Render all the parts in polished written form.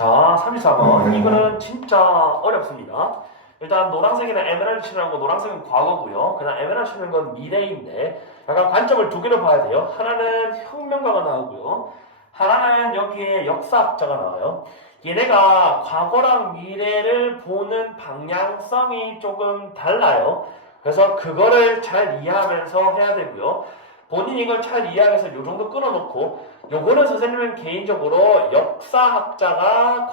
자, 33번. 이거는 진짜 어렵습니다. 일단 노란색에는 에메랄드 칠하고 노란색은 과거고요. 그다음 에메랄드 칠는 건 미래인데 약간 관점을 두 개로 봐야 돼요. 하나는 혁명가가 나오고요. 하나는 여기에 역사학자가 나와요. 얘네가 과거랑 미래를 보는 방향성이 조금 달라요. 그래서 그거를 잘 이해하면서 해야 되고요. 본인이 이걸 잘 이해해서 요 정도 끊어놓고 요거는 선생님은 개인적으로 역사학자가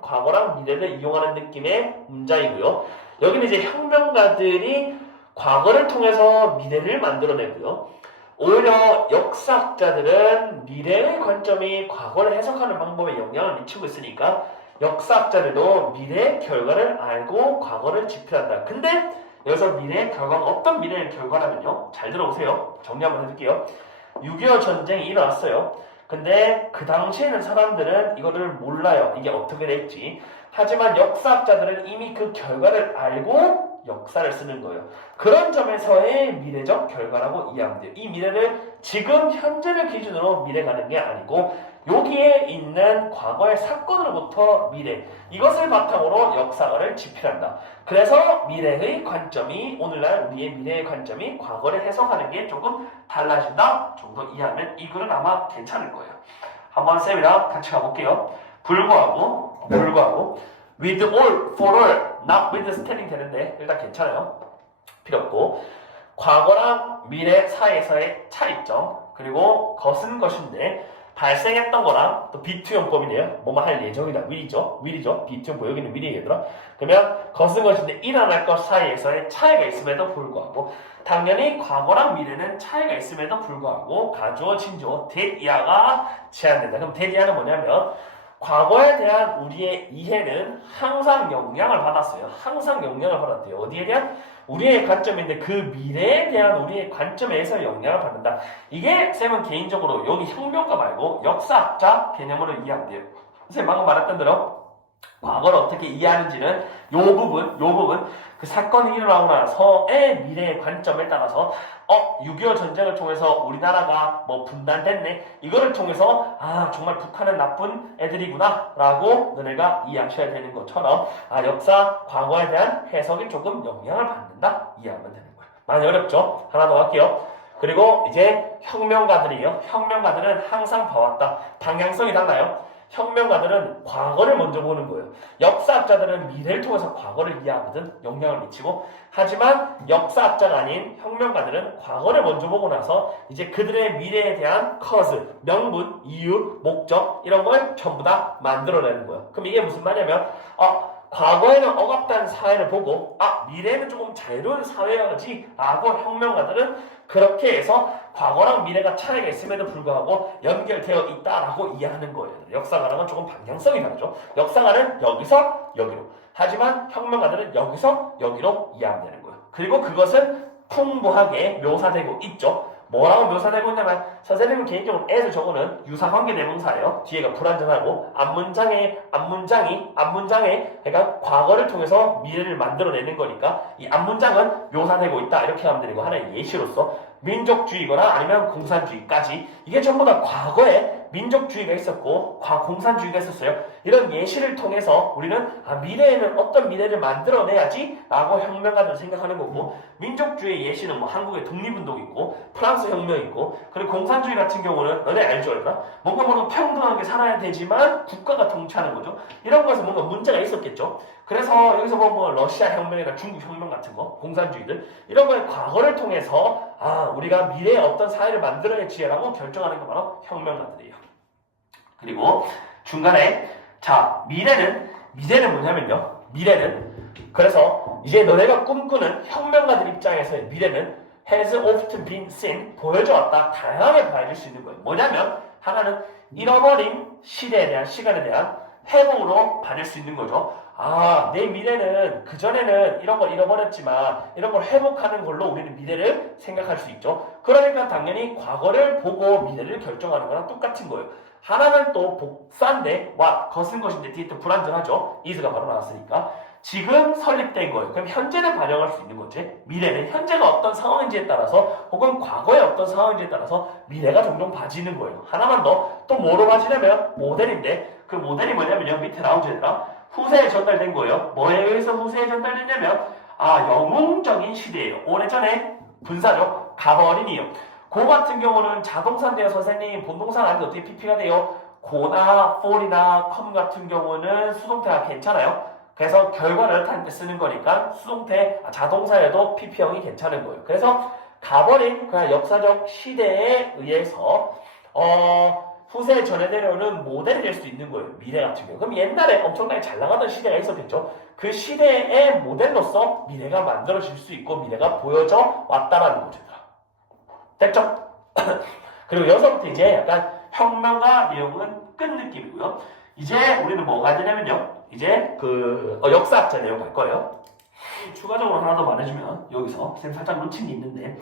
과거랑 미래를 이용하는 느낌의 문장이고요. 여기는 이제 혁명가들이 과거를 통해서 미래를 만들어내고요. 오히려 역사학자들은 미래의 관점이 과거를 해석하는 방법에 영향을 미치고 있으니까 역사학자들도 미래의 결과를 알고 과거를 집필한다. 근데 여기서 미래의 결과가 어떤 미래의 결과라면요. 잘 들어보세요. 정리 한번 해줄게요. 6.25 전쟁이 일어났어요. 근데 그 당시에는 사람들은 이거를 몰라요. 이게 어떻게 될지. 하지만 역사학자들은 이미 그 결과를 알고 역사를 쓰는 거예요. 그런 점에서의 미래적 결과라고 이해하면 돼요. 이 미래를 지금 현재를 기준으로 미래 가는 게 아니고 여기에 있는 과거의 사건으로부터 미래, 이것을 바탕으로 역사를 집필한다. 그래서 미래의 관점이, 오늘날 우리의 미래의 관점이 과거를 해석하는 게 조금 달라진다 정도 이해하면 이 글은 아마 괜찮을 거예요. 한번 쌤이랑 같이 가볼게요. 불구하고 with all, for all, not with standing 되는데 일단 괜찮아요. 필요 없고 과거랑 미래 사이에서의 차이점, 그리고 것은 것인데 발생했던 거랑 또 비투용법이네요. 뭐뭐 할 예정이다. will이죠. 비투용법 여기는 will이에요, 얘들아. 그러면 것은 것인데 일어날 것 사이에서의 차이가 있음에도 불구하고 당연히 과거랑 미래는 차이가 있음에도 불구하고 가주어, 진주어, that 이하가 제한된다. 그럼 that 이하는 뭐냐면 과거에 대한 우리의 이해는 항상 영향을 받았어요. 항상 영향을 받았대요. 어디에 대한? 우리의 관점인데 그 미래에 대한 우리의 관점에서 영향을 받는다. 이게 쌤은 개인적으로 여기 혁명가 말고 역사학자 개념으로 이해하면 돼요. 선생님 방금 말했던 대로 과거를 어떻게 이해하는지는 요 부분 그 사건이 일어나고 나서의 미래의 관점에 따라서 6.25 전쟁을 통해서 우리나라가 뭐 분단됐네, 이거를 통해서 정말 북한은 나쁜 애들이구나 라고 너네가 이해하셔야 되는 것처럼 역사 과거에 대한 해석이 조금 영향을 받는다 이해하면 되는 거예요. 많이 어렵죠? 하나 더 할게요. 그리고 이제 혁명가들이에요. 혁명가들은 항상 봐왔다. 방향성이 달라요. 혁명가들은 과거를 먼저 보는 거예요. 역사학자들은 미래를 통해서 과거를 이해하거든, 영향을 미치고. 하지만 역사학자가 아닌 혁명가들은 과거를 먼저 보고 나서 이제 그들의 미래에 대한 cause, 명분, 이유, 목적 이런 걸 전부 다 만들어내는 거예요. 그럼 이게 무슨 말이냐면 과거에는 억압된 사회를 보고 미래는 조금 자유로운 사회여야지 라고 혁명가들은 그렇게 해서 과거랑 미래가 차이가 있음에도 불구하고 연결되어 있다라고 이해하는 거예요. 역사가랑은 조금 방향성이 다르죠. 역사가는 여기서 여기로, 하지만 혁명가들은 여기서 여기로 이해하면 되는 거예요. 그리고 그것은 풍부하게 묘사되고 있죠. 뭐라고 묘사되고 있냐면 선생님은 개인적으로 애를 적어는 유사관계 대명사예요. 뒤에가 불완전하고 앞문장에 그러니까 과거를 통해서 미래를 만들어내는 거니까 이 앞문장은 묘사되고 있다 이렇게 하면 되고, 하나의 예시로서 민족주의거나 아니면 공산주의까지 이게 전부 다 과거에 민족주의가 있었고 공산주의가 있었어요. 이런 예시를 통해서 우리는 미래에는 어떤 미래를 만들어내야지 라고 혁명가들은 생각하는 거고, 민족주의 예시는 뭐 한국의 독립운동 있고 프랑스 혁명 있고, 그리고 공산주의 같은 경우는 너네 알죠? 뭔가 평등하게 살아야 되지만 국가가 통치하는 거죠. 이런 거에서 뭔가 문제가 있었겠죠. 그래서 여기서 뭐 러시아 혁명이나 중국 혁명 같은 거, 공산주의들 이런 거에 과거를 통해서 우리가 미래에 어떤 사회를 만들어야지라고 결정하는 게 바로 혁명가들이에요. 그리고 중간에 미래는 뭐냐면요. 미래는 그래서 이제 너네가 꿈꾸는 혁명가들 입장에서의 미래는 has often been seen, 보여져왔다, 다양하게 봐줄 수 있는 거예요. 뭐냐면 하나는 잃어버린 시대에 대한, 시간에 대한 회복으로 받을 수 있는 거죠. 내 미래는 그전에는 이런 걸 잃어버렸지만 이런 걸 회복하는 걸로 우리는 미래를 생각할 수 있죠. 그러니까 당연히 과거를 보고 미래를 결정하는 거랑 똑같은 거예요. 하나는 또 복사인데 것은 것인데 뒤에 또 불완전하죠. is가 바로 나왔으니까. 지금 설립된 거예요. 그럼 현재는 반영할 수 있는 거지. 미래는 현재가 어떤 상황인지에 따라서 혹은 과거의 어떤 상황인지에 따라서 미래가 종종 봐지는 거예요. 하나만 더 또 뭐로 봐지냐면 모델인데 그 모델이 뭐냐면요. 밑에 나오죠, 얘들아. 후세에 전달된 거예요. 뭐에 의해서 후세에 전달됐냐면 영웅적인 시대예요. 오래전에 분사죠. 가버린이요. 고 같은 경우는 자동사인데요. 선생님 본동사가 아닌데 어떻게 PP가 돼요? 고나 for이나 come 같은 경우는 수동태가 괜찮아요. 그래서 결과를 나타낼 때 쓰는 거니까 수동태 자동사에도 PP형이 괜찮은 거예요. 그래서 가버린 그냥 역사적 시대에 의해서 후세에 전해내려오는 모델이 될 수도 있는 거예요. 미래 같은 경우. 그럼 옛날에 엄청나게 잘 나가던 시대가 있었겠죠. 그 시대의 모델로서 미래가 만들어질 수 있고 미래가 보여져 왔다라는 거죠. 됐죠? 그리고 여기서부터 이제 약간 혁명과 내용은 끝 느낌이고요. 이제 우리는 뭐가 되냐면요. 이제 역사학자 내용 갈 거예요. 추가적으로 하나 더 말해주면 여기서 쌤 살짝 놓친 게 있는데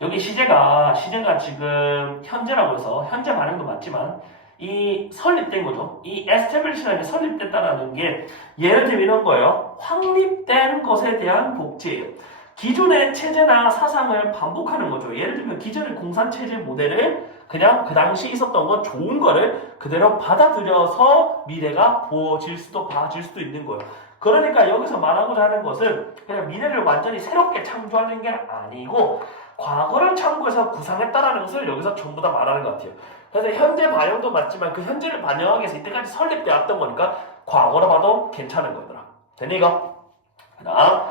여기 시제가 지금 현재라고 해서 현재 반응도 맞지만 이 설립된 거죠. 이 establish라는 게 설립됐다라는 게 예를 들면 이런 거예요. 확립된 것에 대한 복제예요. 기존의 체제나 사상을 반복하는 거죠. 예를 들면 기존의 공산체제 모델을 그냥 그 당시 있었던 건 좋은 거를 그대로 받아들여서 미래가 봐질 수도 있는 거예요. 그러니까 여기서 말하고자 하는 것은 그냥 미래를 완전히 새롭게 창조하는 게 아니고 과거를 참고해서 구상했다라는 것을 여기서 전부 다 말하는 것 같아요. 그래서 현재 반영도 맞지만 그 현재를 반영하기 위해서 이때까지 설립되어 왔던 거니까 과거로 봐도 괜찮은 거더라. 됐니 이거? 그 다음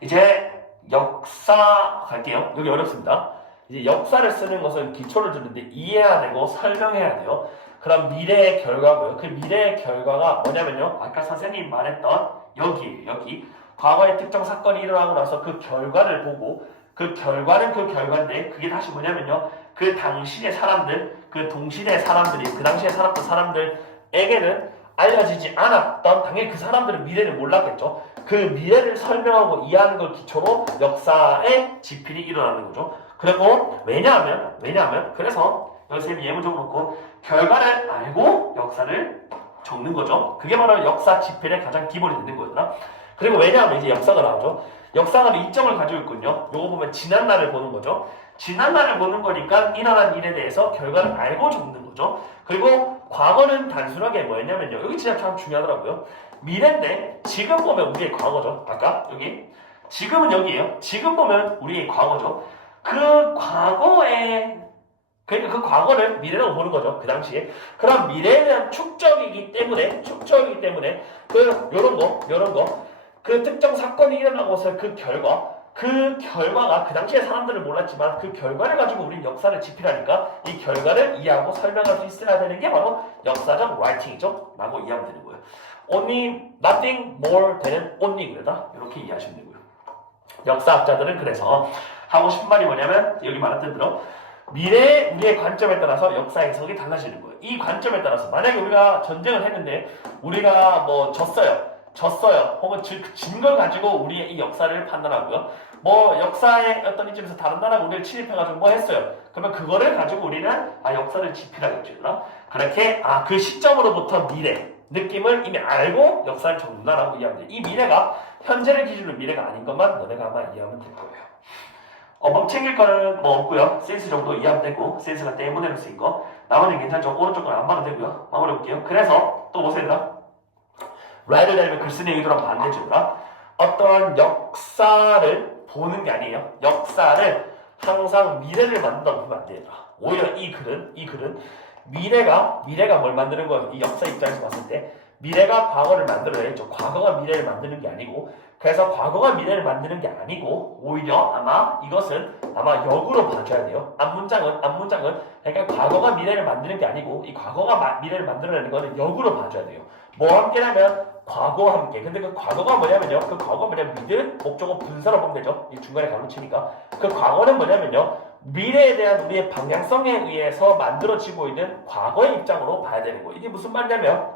이제 역사 갈게요. 여기 어렵습니다. 이제 역사를 쓰는 것은 기초를 두는데 이해해야 되고 설명해야 돼요. 그럼 미래의 결과고요. 그 미래의 결과가 뭐냐면요. 아까 선생님이 말했던 여기 과거의 특정 사건이 일어나고 나서 그 결과를 보고 그 결과는 그 결과인데 그게 다시 뭐냐면요. 그 당시의 사람들, 그 동시대의 사람들이 그 당시에 살았던 사람들에게는 알려지지 않았던 당연히 그 사람들은 미래를 몰랐겠죠. 그 미래를 설명하고 이해하는 걸 기초로 역사의 지필이 일어나는 거죠. 그리고 왜냐하면 그래서 선생님이 예문적으로 놓고 결과를 알고 역사를 적는 거죠. 그게 바로 역사 지필의 가장 기본이 되는 거였나. 그리고 왜냐하면 이제 역사가 나오죠. 역사가 일정을 가지고 있군요. 요거 보면 지난날을 보는 거죠. 지난날을 보는 거니까 일어난 일에 대해서 결과를 알고 적는 거죠. 그리고 과거는 단순하게 뭐였냐면요. 여기 진짜 참 중요하더라고요. 미래인데 지금 보면 우리의 과거죠. 아까 여기 지금은 여기에요. 지금 보면 우리의 과거죠. 그 과거에 그러니까 그 과거를 미래라고 보는 거죠. 그 당시에. 그럼 미래에 대한 축적이기 때문에 요런 거 그 특정 사건이 일어나고서 그 결과가 그 당시에 사람들을 몰랐지만 그 결과를 가지고 우리는 역사를 지필하니까 이 결과를 이해하고 설명할 수 있어야 되는 게 바로 역사적 라이팅이죠. 라고 이해하면 되는 거예요. only, nothing more than only입니다. 이렇게 이해하시면 되고요. 역사학자들은 그래서 하고 싶은 말이 뭐냐면 여기 말했던 대로 미래의 우리의 관점에 따라서 역사 해석이 달라지는 거예요. 이 관점에 따라서 만약에 우리가 전쟁을 했는데 우리가 뭐 졌어요. 혹은 진 걸 가지고 우리의 이 역사를 판단하고요. 뭐 역사의 어떤 이점에서 다른 나라가 우리를 침입해가지고 뭐 했어요. 그러면 그거를 가지고 우리는 역사를 지필하겠죠. 그렇게 그 시점으로부터 미래 느낌을 이미 알고 역사를 적는다라고 이해하면 돼요. 이 미래가 현재를 기준으로 미래가 아닌 것만 너네가 아마 이해하면 될 거예요. 뭐 챙길 거는 뭐 없고요. 센스 정도 이해하면 되고 센스가 때문에로 쓰인 거 나머지는 괜찮죠. 오른쪽 건 안 봐도 되고요. 마무리 볼게요. 그래서 또 보세요. writer 되면 글 쓰는 의도랑 반대죠. 어떤 역사를 보는 게 아니에요. 역사를 항상 미래를 만든다고 보면 안 돼요. 오히려 이 글은 미래가 뭘 만드는 거예요. 이 역사 입장에서 봤을 때 미래가 과거를 만들어야죠. 과거가 미래를 만드는 게 아니고 그래서 과거가 미래를 만드는 게 아니고 오히려 이것은 역으로 봐줘야 돼요. 앞문장은 그러니까 과거가 미래를 만드는 게 아니고 이 과거가 미래를 만들어내는 거는 역으로 봐줘야 돼요. 뭐와 함께라면 과거와 함께. 근데 그 과거가 뭐냐면요. 그 과거가 뭐냐면 미들 목적어 분사로 보면 되죠. 이 중간에 가로 치니까 그 과거는 뭐냐면요. 미래에 대한 우리의 방향성에 의해서 만들어지고 있는 과거의 입장으로 봐야 되는 거예요. 이게 무슨 말이냐면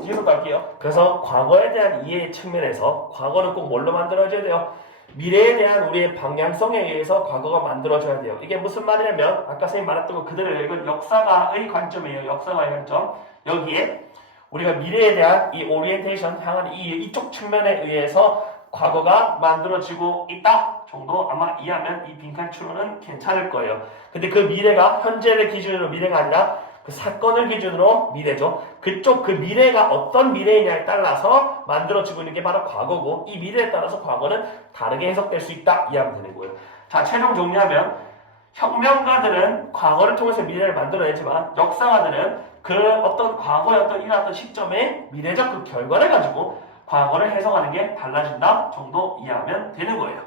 뒤에서 갈게요. 그래서 과거에 대한 이해 측면에서 과거는 꼭 뭘로 만들어져야 돼요? 미래에 대한 우리의 방향성에 의해서 과거가 만들어져야 돼요. 이게 무슨 말이냐면 아까 선생님 말했던 거 그대로 이건 역사가의 관점이에요. 역사가의 관점. 여기에 우리가 미래에 대한 이 오리엔테이션 향한 이쪽 측면에 의해서 과거가 만들어지고 있다 정도 아마 이해하면 이 빈칸 추론은 괜찮을 거예요. 근데 그 미래가 현재를 기준으로 미래가 아니라 그 사건을 기준으로 미래죠. 그쪽 그 미래가 어떤 미래이냐에 따라서 만들어지고 있는 게 바로 과거고 이 미래에 따라서 과거는 다르게 해석될 수 있다 이해하면 되는 거예요. 자, 최종 정리하면 혁명가들은 과거를 통해서 미래를 만들어내지만 역사가들은 그 어떤 과거의 어떤 일어났던 시점의 미래적 그 결과를 가지고 과거를 해석하는 게 달라진다 정도 이해하면 되는 거예요.